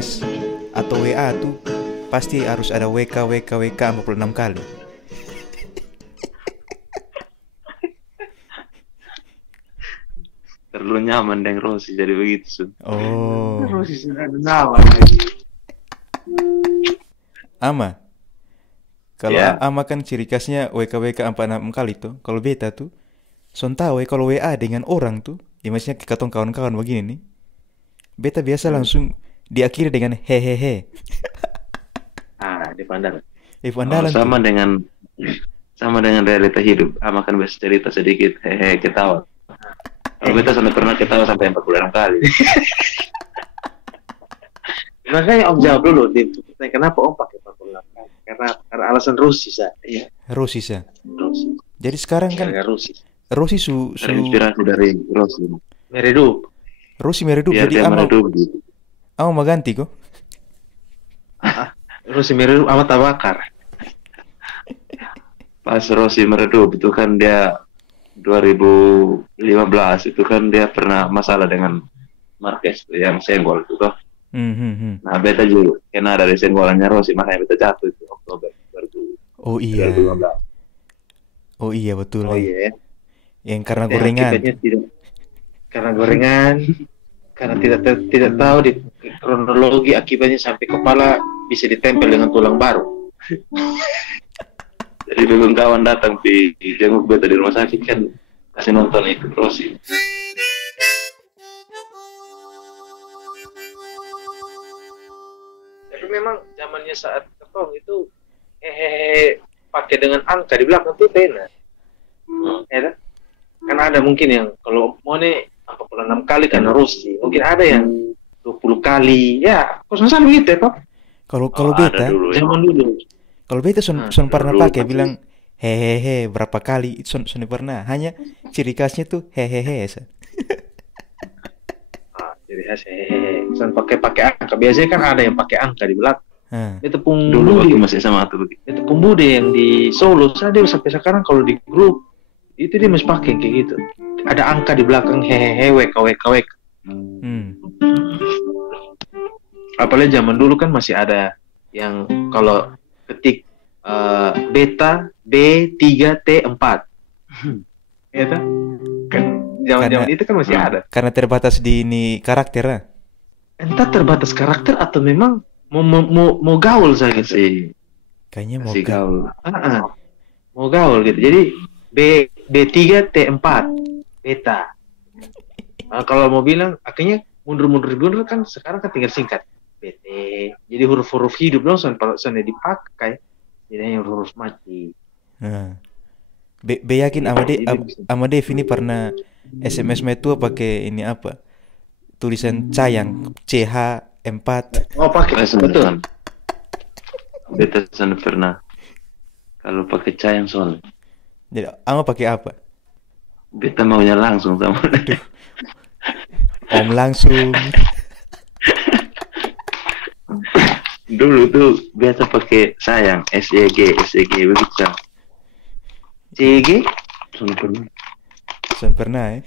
SMS atau WA tuh pasti harus ada WK WK WK 46 kali. Terlalu nyaman dengan Rossi jadi begitu Sun. Oh, Terus sudah ada nama lagi. Ama. Kalau Ya. Ama kan ciri khasnya WK WK 46 kali tuh. Kalau beta tuh son tahu kalau WA dengan orang tuh, ya maksudnya ketong kawan-kawan begini nih. Beta biasa langsung diakhiri dengan hehehe. Ah, dipandang. Andalan tuh. Sama dengan realita hidup. Makan biasa cerita sedikit, hehe, ketawa. Kalau kita sampai pernah ketawa sampai 46 kali. Makanya Om jawab dulu, kenapa Om pakai 46 kali? Karena alasan Rusi, Sa. Iya. Rosis ya. Rusi. Jadi sekarang kan Karena Rusi. Rosi su Terinspirasi dari Rossi. Meredup. Rosi meredup. Biar Jadi dia Ama meredup gitu. mau ganti kok. Rusi meredup amat tabakar. Pas Rossi meredup itu kan dia 2015 itu kan dia pernah masalah dengan Marquez tuh, yang senggol itu toh. Nah beta juga kena dari senggolannya Rossi, makanya beta jatuh itu Oktober 2015. Oh iya. Oh iya betul. Oh iya. Yang karena gorengan. Akibatnya tidak. Karena gorengan. Karena tidak tahu di kronologi akibatnya sampai kepala bisa ditempel dengan tulang baru. Jadi dulu kawan datang di jenguk beta di rumah sakit kan kasih nonton itu Rossi. Tapi memang zamannya saat ketong itu pakai dengan angka di belakang tuh pena. Ya kan? Karena ada mungkin yang kalau mau nih 46 kali karena Rusi, mungkin ada yang 20 kali. Ya, kok sama begitu ya, Pak? Kalau Ada beta, dulu ya. Zaman dulu. kalau beta son pernah dulu pakai pasti. bilang hehehe berapa kali son pernah. Hanya ciri khasnya tuh hehehe. Jadi saya pakai angka. Biasanya kan ada yang pakai angka di belakang. Hah. Itu tepung Dulu waktu budi. masih sama tuh begitu. Itu tepung budi yang di Solo. Saya dia sampai sekarang kalau di grup itu dia masih pakai kayak gitu. Ada angka di belakang hehehe WK WK WK. Apalagi zaman dulu kan masih ada yang kalau ketik beta B3T4. Ya kan? Kan zaman-zaman itu kan masih ada. Karena terbatas di ini karakter lah. Entah terbatas karakter atau memang mau gaul saya gitu. Kayaknya mau Kasih gaul. Mau gaul gitu. Jadi B3T4 beta. Kalau mau bilang akhirnya mundur kan sekarang kan tinggal singkat BT. Jadi huruf-huruf hidup dong soalnya dipakai. Jadi huruf mati. B yakin sama Dev ini pernah SMS metu pakai ini apa? Tulisan sayang CH4. Oh pakai betul. Beta sana pernah. Kalau pakai sayang soalnya. Jadi ama pakai apa? Beta maunya langsung sama. Om langsung. Dulu tuh biasa pakai sayang SEG begitu. CG Son pernah ya?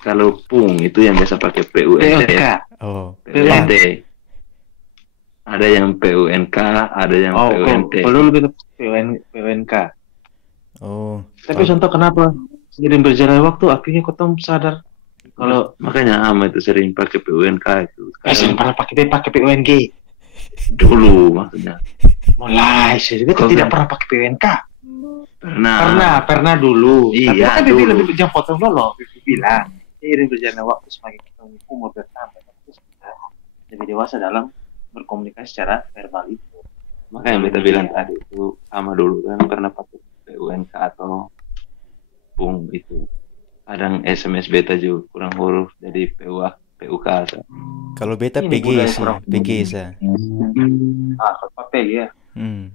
Kalau pung itu yang biasa pakai PUNT. Oh. PUNT. Ada yang PUNK, ada yang PUNT. Kalau dulu kita PUNK. Oh. Tapi contoh kenapa seiring berjalan waktu akhirnya kau sadar kalau Makanya Ama itu sering pakai PUNK itu. sering pernah pakai PUNG. Dulu maksudnya. Mulai saya juga tidak pernah pakai PUNK. Pernah dulu. Iya, tapi kan dulu. dia lebih jam potong dulu. Bilang seiring berjalan waktu semakin kita umur bertambah terus kita lebih dewasa dalam berkomunikasi secara verbal itu. Makanya beta bilang tadi itu Ama dulu kan pernah pakai PUNK atau pung itu. Kadang SMS beta juga kurang huruf jadi PUK. Kalau beta Ini PG budaya sih, kurang. PG sah. Kalau pakai ya.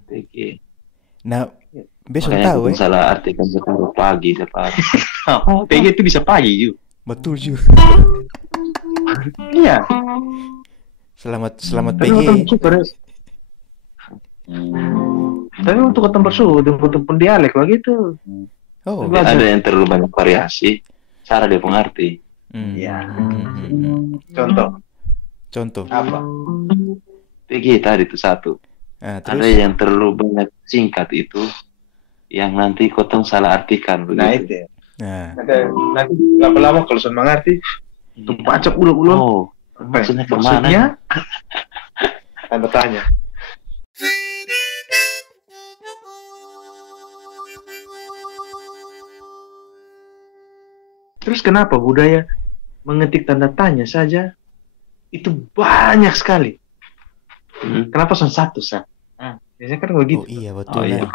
PG. Nah, besok Makanya tahu aku salah artikan sekarang pagi dapat. PG itu bisa pagi juga. Betul juga. Iya. Selamat Tapi PG. untuk super. Tapi untuk ketemu suhu, untuk dialek begitu. Oh. Coba. Ada yang terlalu banyak variasi. Cara dia pengerti. Iya. Contoh. Contoh. Apa? PG tadi itu satu. Nah, Ada terus yang terlalu banyak singkat itu, yang nanti kotong salah artikan Nah begitu. itu ya. nah, Nanti lama-lama kalau sudah mengerti, tuh pacok ulang-ulang. Oh, Apa ya? maksudnya kemana? Maksudnya tanda tanya. Terus kenapa budaya mengetik tanda tanya saja itu banyak sekali? Kenapa cuma satu, Sa? Biasanya kan begitu. oh iya betul Oh, iya. lah.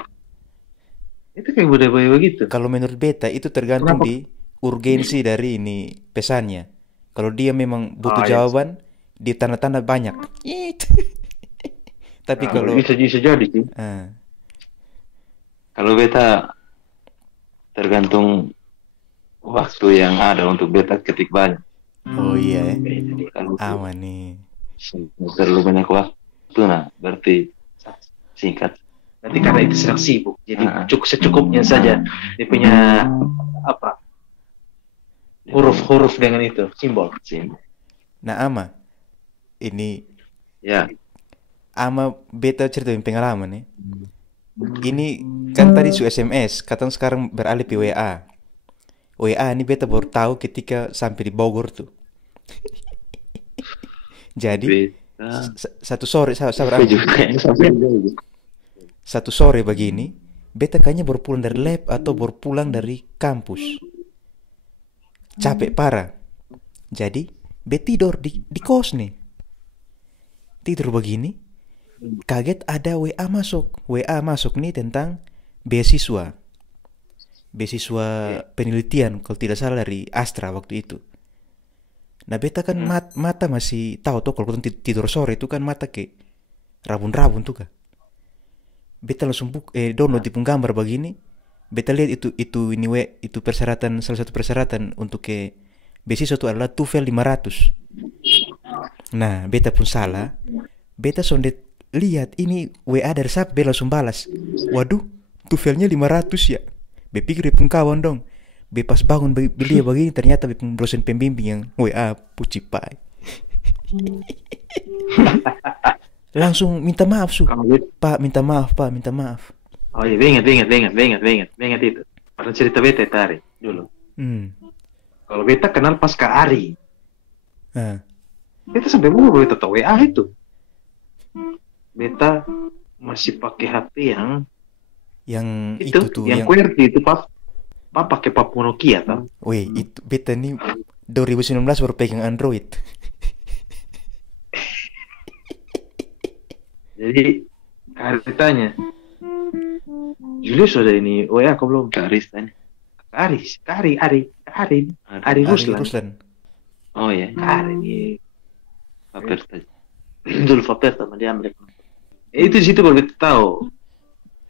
Itu kayak budaya-budaya begitu. Kalau menurut beta itu tergantung Kenapa? di urgensi dari ini pesannya. Kalau dia memang butuh Oh, iya. jawaban, di tanda-tanda banyak. Tapi Nah, kalau bisa jadi sih. Kalau beta tergantung waktu yang ada untuk beta ketik banyak. oh iya ya, Kalau aman nih. terlalu banyak waktu, nah berarti singkat. Nanti karena itu sedang sibuk, jadi Ah. cukup secukupnya saja dia punya apa huruf-huruf dengan itu simbol. Nah ama, ini Ya, ama beta ceritain pengalaman nih. Ini kan tadi su SMS, katanya sekarang beralih ke WA. WA ini beta baru tahu ketika sampai di Bogor tuh. Jadi beta satu sore sabar, Apa juga yang sampai jauh. satu sore begini, beta kayaknya baru pulang dari lab atau baru pulang dari kampus. Capek parah. Jadi, beta tidur di kos nih. Tidur begini, kaget ada WA masuk. WA masuk nih tentang beasiswa. Beasiswa penelitian, kalau tidak salah dari Astra waktu itu. Nah, beta kan mata masih tahu tuh kalau tidur sore itu kan mata kayak rabun-rabun tuh kan. Beta langsung download di gambar begini. Beta lihat itu persyaratan, salah satu persyaratan untuk ke beasiswa itu adalah TOEFL 500. Nah, beta pun salah. Beta sondet lihat ini WA dari siapa, beta langsung balas. Waduh, TOEFL-nya 500 ya. Be pikir pun kawan dong. Be pas bangun beli begini ternyata be dosen pembimbing yang WA puci pai. Langsung minta maaf su. Pak, minta maaf, Pak, minta maaf. Oh iya, ingat itu. Pernah cerita beta tadi dulu. Kalau beta kenal pas Kak Ari. Beta sampai mau beta tahu WA itu. Beta masih pakai HP yang itu tuh yang QWERTY itu Pak pakai Papua Nokia tau. Weh, itu beta nih 2019 baru pegang Android. Jadi Kak Ari tanya, Julius sudah ini WA kau belum? Kak Aris tanya. Ari Ruslan. Oh ya, Kak Ari ini Paperta. dulu Paperta sama dia Amerika. Itu di situ baru kita tahu.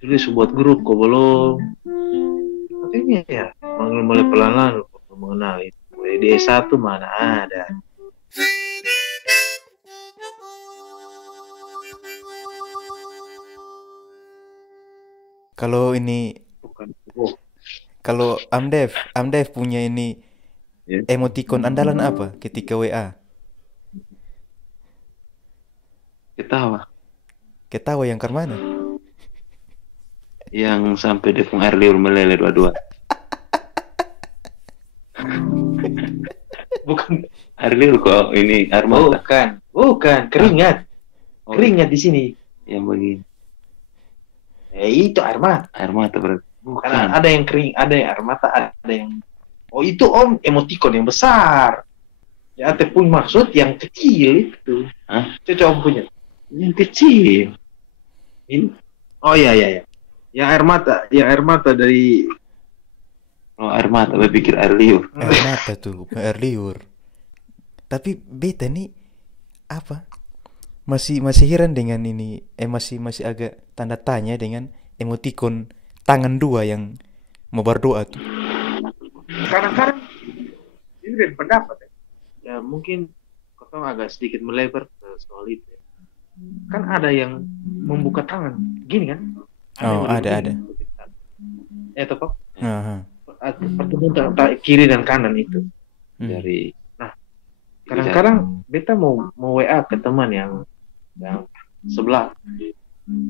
Julius buat grup kau belum? Makanya ya, mulai pelan-pelan mengenal itu. Mulai di S1 mana ada. Kalau ini kalau Amdev punya ini emoticon andalan apa ketika WA? Ketawa yang ke mana? Yang sampai depung air liur meleleh dua-dua. Bukan Air liur kok ini air mata. Bukan keringat. Keringat di sini. Yang begini. Itu air mata. Air mata berarti. Bukan. Ada yang kering, ada yang air mata, ada yang. Oh itu om emoticon yang besar. Ya pun maksud yang kecil itu. Hah? Coba om punya. Yang kecil. Ini. Oh iya. Yang air mata dari. Oh air mata, gue pikir air liur. Air mata tuh, bukan air liur. Tapi beta nih apa? Masih heran dengan ini. Masih agak tanda tanya dengan emoticon tangan dua yang mau berdoa tuh. Kadang-kadang ini dari pendapat ya. Ya mungkin kau agak sedikit melebar ke soal itu. Ya. Kan ada yang membuka tangan, gini kan? Ada. Toh, Aha. pertemuan kiri dan kanan itu. Dari kadang-kadang beta mau WA ke teman yang sebelah,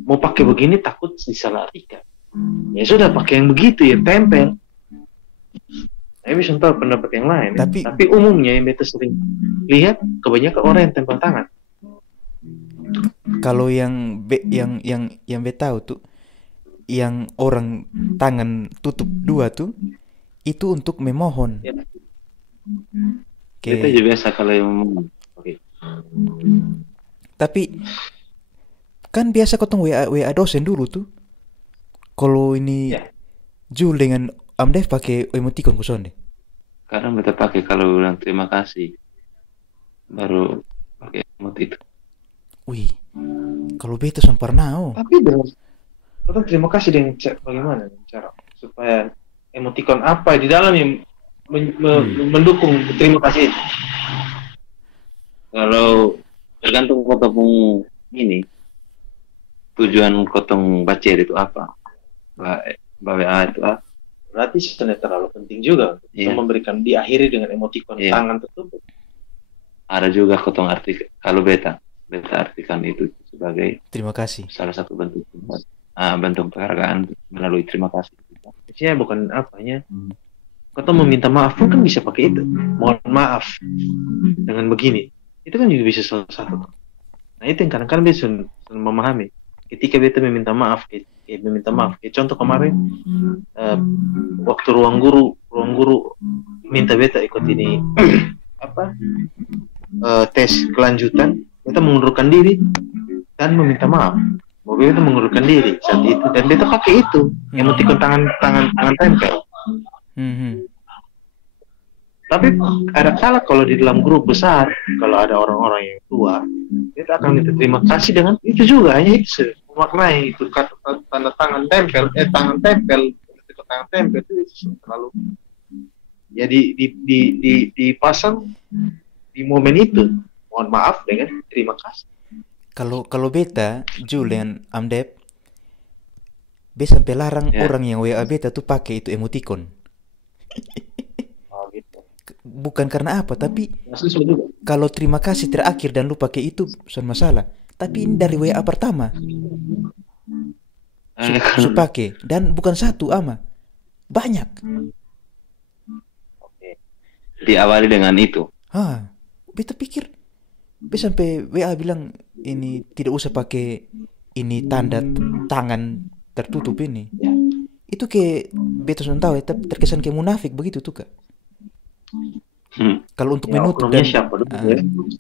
mau pakai begini takut disalahartikan. Ya sudah pakai yang begitu ya, tempel. Saya bisa tahu pendapat yang lain. Tapi umumnya yang beta sering lihat kebanyakan orang yang tempel tangan. Kalau yang beta tahu tuh, yang orang tangan tutup dua tuh, itu untuk memohon. Ya. Beta juga biasa kalau yang memohon. Oke. Tapi kan biasa kotong WA dosen dulu tuh. Kalau ini Jul dengan Amdev pakai emoticon kosong deh. Karena beta pakai kalau bilang terima kasih, baru pakai emot itu. Wih, kalau beta sang pernah. Tapi betul, terima kasih dengan bagaimana cara supaya emoticon apa di dalam yang mendukung terima kasih. Kalau tergantung kotong ini tujuan kotong baca itu apa, WA itu apa. Berarti sebenarnya terlalu penting juga untuk memberikan, diakhiri dengan emoticon tangan tertutup. Ada juga kotong arti, kalau beta artikan itu sebagai terima kasih, salah satu bentuk penghargaan melalui terima kasih. Maksudnya bukan apanya, kotong meminta maaf pun kan bisa pakai itu, mohon maaf dengan begini, itu kan juga bisa salah satu. Nah itu yang kadang-kadang beta memahami ketika beta meminta maaf. Contoh kemarin waktu ruang guru minta beta ikut ini tes kelanjutan, beta mengundurkan diri dan meminta maaf. Beta mengundurkan diri saat itu dan beta pakai itu emoticon tangan tempel. Tapi ada kala kalau di dalam grup besar, kalau ada orang-orang yang tua, beta akan minta terima kasih dengan itu juga, hanya itu memaknai itu kata tanda tangan tempel itu terlalu ya dipasang di momen itu, mohon maaf dengan terima kasih. Kalau beta Julian Amdep beta sampai larang orang yang WA beta tuh pakai itu emoticon. Gitu. Bukan karena apa, tapi kalau terima kasih terakhir dan lu pakai itu bukan masalah. Tapi ini dari WA pertama su pakai, dan bukan satu ama, banyak. Diawali dengan itu. Beta pikir beta sampai WA bilang ini tidak usah pakai ini tanda tangan tertutup ini. Itu kayak beta sudah tahu ya, terkesan kayak munafik begitu tuh kak. Kalau untuk menutup dan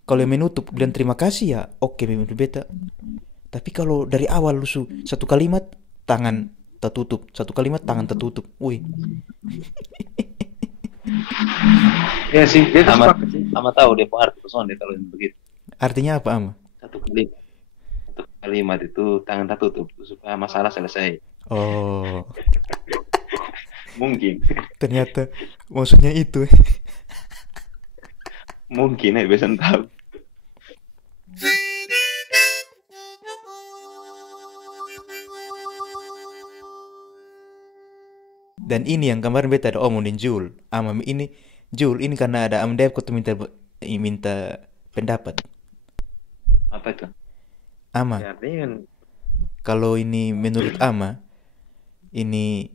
kalau yang menutup dan terima kasih ya oke, menurut beta. Tapi kalau dari awal lu satu kalimat tangan tertutup, satu kalimat tangan tertutup, wih. Ya sih, beta sama tahu dia arti person dia kalau begitu. Artinya apa ama? Satu kalimat itu tangan tertutup supaya masalah selesai. Oh. Mungkin. Ternyata maksudnya itu. Mungkin bisa tahu. Dan ini yang kemarin beta ada omongin Jul. Ini Jul ini karena ada Amdev kau minta pendapat. Apa itu? Ama. Ya, kalau ini menurut Ama, ini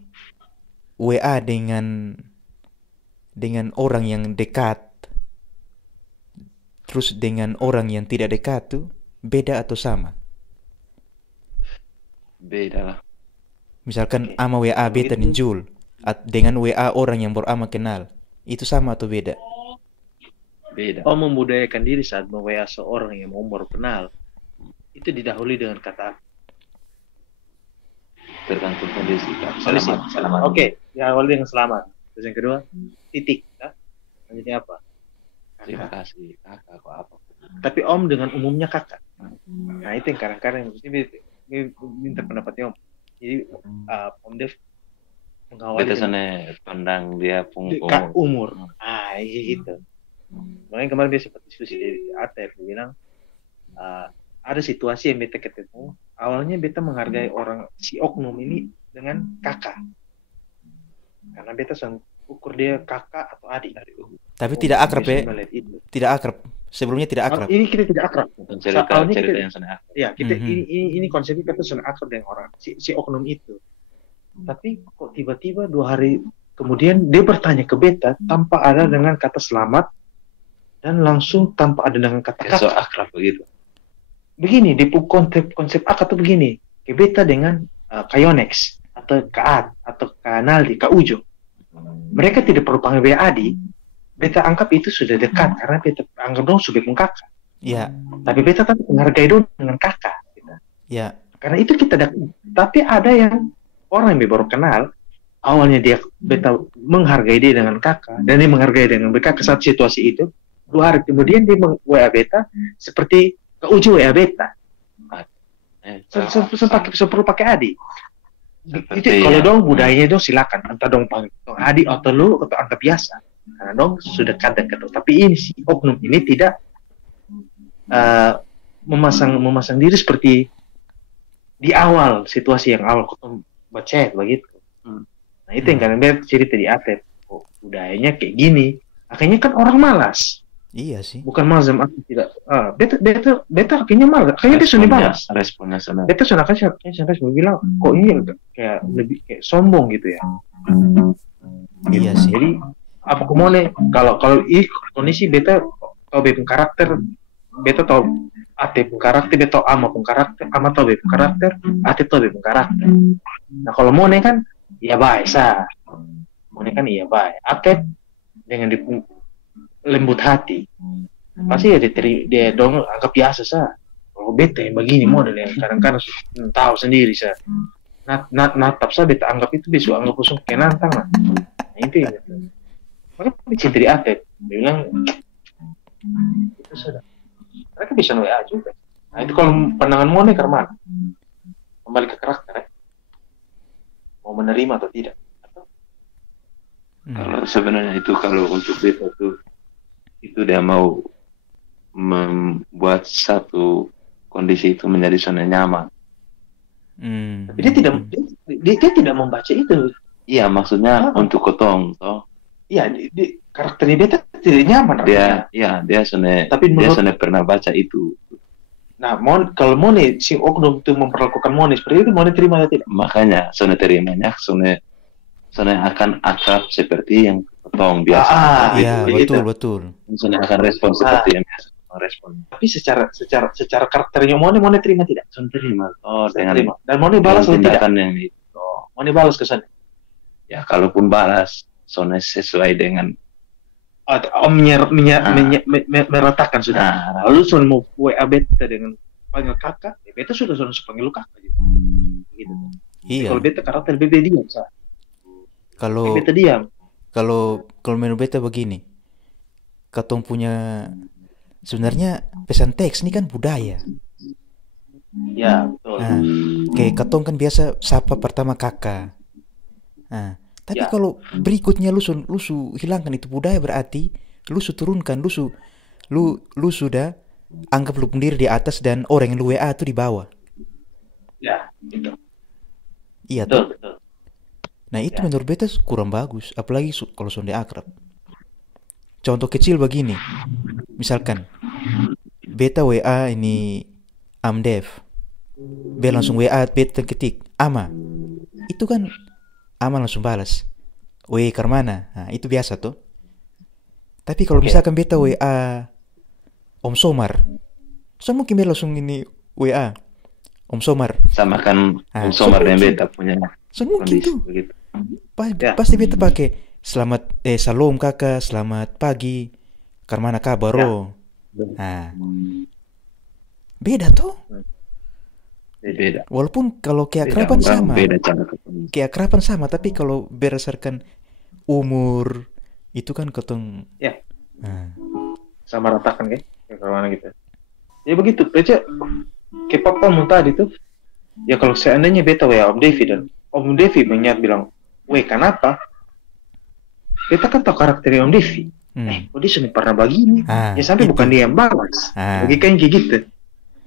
WA dengan orang yang dekat, terus dengan orang yang tidak dekat tuh beda atau sama? Beda lah. Misalkan Ama WA beta nih Jul dengan WA orang yang baru Ama kenal, itu sama atau beda? Beda. Membudayakan diri saat WA seorang yang baru kenal, itu didahului dengan kata tergantung kondisi. Selamat. Oke, diawali dengan selamat. Terus yang kedua, titik. Lanjutnya apa? Terima kasih kakak, kok apa? Tapi Om dengan umumnya kakak. Nah itu yang kadang-kadang minta pendapatnya Om. Jadi Om Dev mengawali batasannya pandang dia umur. Gitu. Makanya kemarin dia sempat diskusi di ATF, dia bilang ada situasi yang beta ketemu. Awalnya beta menghargai orang si oknum ini dengan kakak, karena beta ukur dia kakak atau adik. Tapi tidak akrab Bisa ya. melihat itu. Tidak akrab. Sebelumnya tidak akrab. Ini kita tidak akrab. Nonton cerita Soalnya cerita kita- yang sana. Ya, kita Mhm. ini konsepnya kita sudah akrab dengan orang si oknum itu. Tapi kok tiba-tiba 2 hari kemudian dia bertanya ke beta tanpa ada dengan kata selamat dan langsung tanpa ada dengan Ya, so kata-kata. akrab begitu. Begini, di konsep akad tuh begini. Ke beta dengan Kayonex atau Kaat atau Kanaldi, Kak Ujo. Mereka tidak perlu panggil BAD. Beta anggap itu sudah dekat karena beta anggap dong sebagai kakak. Ya, Tapi beta tetap menghargai dong dengan kakak. Gitu. ya. Karena itu kita tapi ada yang orang yang baru kenal, awalnya dia beta menghargai dia dengan kakak dan dia menghargai dengan kakak saat situasi itu. 2 hari kemudian dia WA beta seperti ke ujung WA beta. Seperti pakai adik. Itu kalau dong budayanya dong silakan, entah dong panggil adik atau lu atau angka biasa. Karena dong sudah kadang ketemu. Tapi ini si oknum ini tidak memasang diri seperti di awal situasi yang awal ketemu baca begitu. Nah itu yang kalian cerita di Atep. Oh, budayanya kayak gini. Akhirnya kan orang malas. Iya sih. Bukan malas aku tidak. Beta akhirnya malas. Akhirnya dia sudah balas. Responnya sana. Beta sudah akhirnya bilang kok ini kayak lebih kayak sombong gitu ya. Iya sih. Jadi apa kemana kalau ini kondisi beta tahu beta karakter, beta tahu ate pun karakter, beta tahu ama pun karakter, ama tahu beta karakter, ate tahu beta karakter. Nah kalau mone kan ya baik sah, mone kan iya baik, ate dengan lembut hati, pasti ya dia dong anggap biasa sah. Kalau beta yang begini model yang kadang-kadang tahu sendiri sah. Natap sah beta anggap itu besok anggap kosong kayak nantang lah. Nah itu ya. Makanya cinta di Atep, dia bilang itu sudah. Mereka bisa WA juga. Nah itu kalau pandangan Mone karena kembali ke karakter ya. Mau menerima atau tidak? Kalau sebenarnya itu kalau untuk beta tuh itu dia mau membuat satu kondisi itu menjadi zona nyaman. Tapi dia tidak membaca itu. Iya maksudnya untuk kotong toh. Iya, karakternya beta tidak nyaman. Dia sebenarnya tapi dia sebenarnya pernah baca itu. Nah, kalau Mone si oknum itu memperlakukan Mone seperti itu, Mone terima atau tidak? Makanya sebenarnya terimanya sebenarnya akan akrab seperti yang kotong biasa. Iya, betul. Sebenarnya akan respon seperti yang biasa respon. Tapi secara karakternya Mone terima tidak? Terima. Terima. Dan Mone balas atau tidak? Yang itu. Mone balas ke sana. Ya, kalaupun balas, soalnya sesuai dengan meratakan sudah. Lalu soal mau WA beta dengan panggil kakak, ya beta sudah panggil lu kakak gitu. Iya. Kalau beta karakter beta diam sah. Kalau beta diam. Kalau menurut beta begini, katong punya sebenarnya pesan teks ini kan budaya. Ya betul. Nah, kayak katong kan biasa sapa pertama kakak. Nah, tapi kalau berikutnya lu hilangkan itu budaya berarti lu turunkan lu sudah anggap lu sendiri di atas dan orang yang lu WA itu di bawah. Ya, gitu. Iya tuh. Nah, itu menurut beta kurang bagus, apalagi kalau sudah akrab. Contoh kecil begini. Misalkan beta WA ini Amdev. Beta langsung WA beta ketik Ama. Itu kan Ama langsung balas Karmana. Nah, itu biasa tuh. Tapi kalau misalkan beta WA Om Somar, so mungkin beta langsung ini WA Om Somar. Sama kan Om Somar dan beta punya so mungkin tuh begitu. Pasti beta pakai selamat salam kakak, selamat pagi, Karmana kabar. Nah, beda tuh. Beda. Walaupun kalau keakraban sama. Keakraban sama, tapi kalau berdasarkan umur itu kan ketong. Ya. Nah. Sama ratakan kayak mana gitu. Ya begitu. Baca kayak papamu tadi tuh. Ya kalau seandainya beta WA Om Devi dan Om Devi bilang, kenapa? Beta kan tahu karakternya Om Devi. Dia sudah pernah begini. Ya sampai itu. Bukan dia yang balas. Logikanya kayak gitu.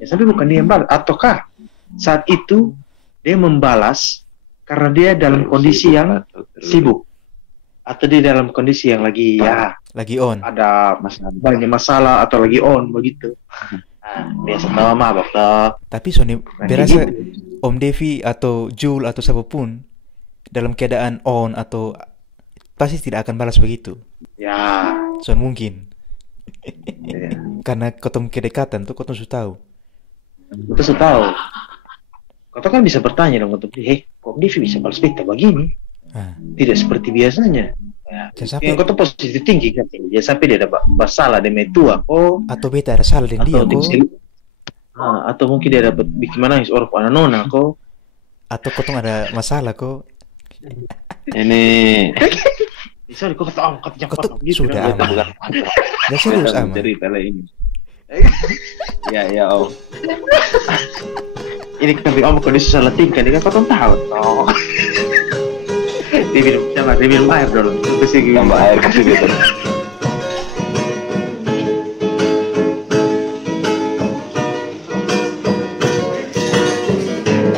Ya sampai bukan dia yang balas. Ataukah saat itu dia membalas karena dia dalam kondisi yang sibuk. atau dia dalam kondisi yang lagi ya Lagi on. ada Masalah. banyak masalah atau lagi on begitu. Nah, biasa tahu mabok toh. Tapi Sony Nanti berasa gitu. Om Devi atau Jul atau siapapun dalam keadaan on atau pasti tidak akan balas begitu. Ya, Son mungkin ya. karena ketemu kedekatan tuh kau sudah tahu. Itu sudah tahu. Kau kan bisa bertanya dong untuk kok Devi bisa balas beta begini? Nah, Tidak seperti biasanya. Ya, jangan sampai yang kau tuh positif tinggi kan? Ya sampai dia ada masalah dengan tua kok. atau beta ada salah dengan dia Atau dia kok, bisa, atau mungkin dia dapat bikin menangis orang anak nona kok. atau kau ada masalah kok. Ini Sorry, kok kata angkat jam Kau tuh 4 gitu. sudah kan? aman. bukan Gak serius beta aman. cerita lah ini. Ya Om. Ini kan om kondisi salah tingkah, ini kan kau tahu toh. Dia minum air dulu. Terus Tambah air kasih gitu.